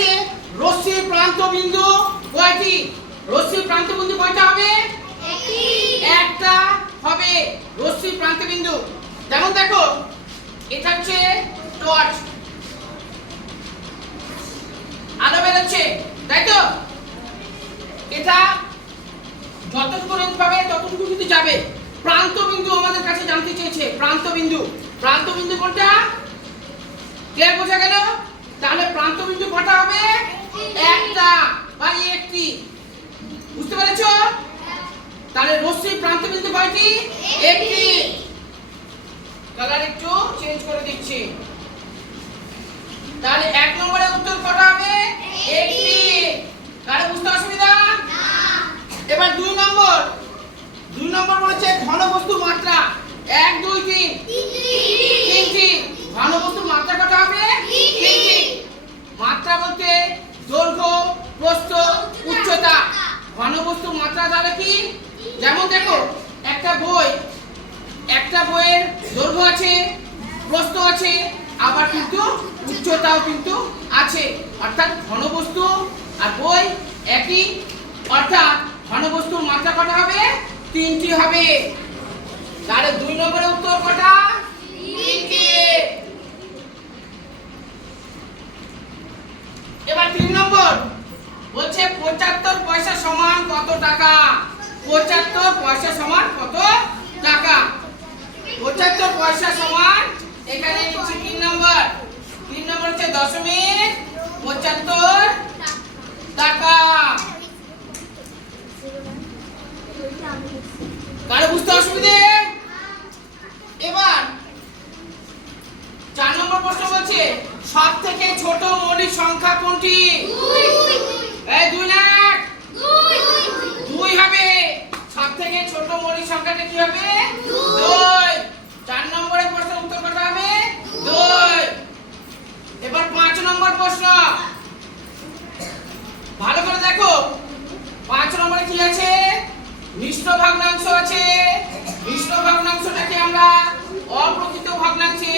আছে রশ্মির প্রান্ত বিন্দু কয়টি? রশ্মির প্রান্ত বিন্দু কয়টা হবে? একটা হবে রশ্মির প্রান্ত বিন্দু। যেমন দেখো এটা হচ্ছে টর্চ, আলো বেরোচ্ছে, তাই তো? এটা যতক্ষণ পাবে ততটুকু কিন্তু যাবে। প্রান্ত বিন্দু আমাদের কাছে জানতে চেয়েছে, প্রান্ত বিন্দু। প্রান্ত বিন্দু কোনটা? ক্লিয়ার বোঝা গেল? তাহলে প্রান্ত বিন্দু কটা হবে? একটা বা একটি। বুঝতে পেরেছো? তাহলে রশ্মির প্রান্ত বিন্দু কয়টি? একটি। কালার একটু চেঞ্জ করে দিচ্ছি। তাহলে এক নম্বরের উত্তর কটা হবে? একটি। কারো বুঝতে অসুবিধা? না। এবার দুই নম্বর বলেছে ঘনবস্তুর মাত্রা। 1 2 3 তিনটি। ঘনবস্তুর মাত্রা কত হবে? তিনটি। মাত্রা বলতে দৈর্ঘ্য, প্রস্থ, উচ্চতা। ঘনবস্তুর মাত্রা তাহলে কি? যেমন দেখো একটা বইয়ের দৈর্ঘ্য আছে, প্রস্থ আছে, আবার কিন্তু উচ্চতাও কিন্তু আছে। অর্থাৎ ঘনবস্তু আর বই একই, অর্থাৎ ঘনবস্তুর মাত্রা কত হবে? তিনটি হবে। তাহলে দুই নম্বরের উত্তর কটা? তিনটি। এবার 3 নম্বর বলছে 75 পয়সা সমান কত টাকা? 75 পয়সা সমান কত টাকা? 75 পয়সা সমান এখানে নিচ্ছি 3 নম্বর। 3 নম্বর হচ্ছে 0.75 টাকা। কারো বুঝতে অসুবিধে? এবার 4 নম্বর প্রশ্ন বলছে সব থেকে ছোট মৌলিক সংখ্যা কোনটি? 2 না 2 হবে। সব থেকে ছোট মৌলিক সংখ্যাটা কি হবে? 2। 4 নম্বরের প্রশ্নের উত্তর কত হবে? 2। এবার 5 নম্বর প্রশ্ন ভালো করে দেখো। 5 নম্বরে কি আছে? মিশ্র ভগ্নাংশ আছে। মিশ্র ভগ্নাংশটাকে আমরা অপ্রকৃত ভগ্নাংশে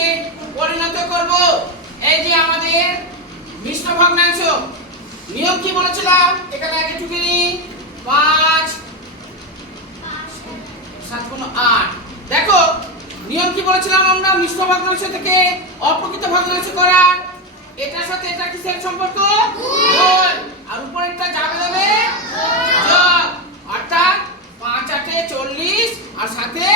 পরিণত করব। এই যে আমাদের মিশ্র ভগ্নাংশ, নিয়ম কি বলেছিলাম? এখানে আগে টুকে নিই। 5 7 গুণ 8। দেখো নিয়ম কি বলেছিলাম আমরা? মিশ্র ভগ্নাংশ থেকে অপ্রকৃত ভগ্নাংশ করার। এটার সাথে এটা কিসের সম্পর্ক? গুণ। আর উপরেরটা যাবে যোগ। অর্থাৎ 5 8 40 আর সাথে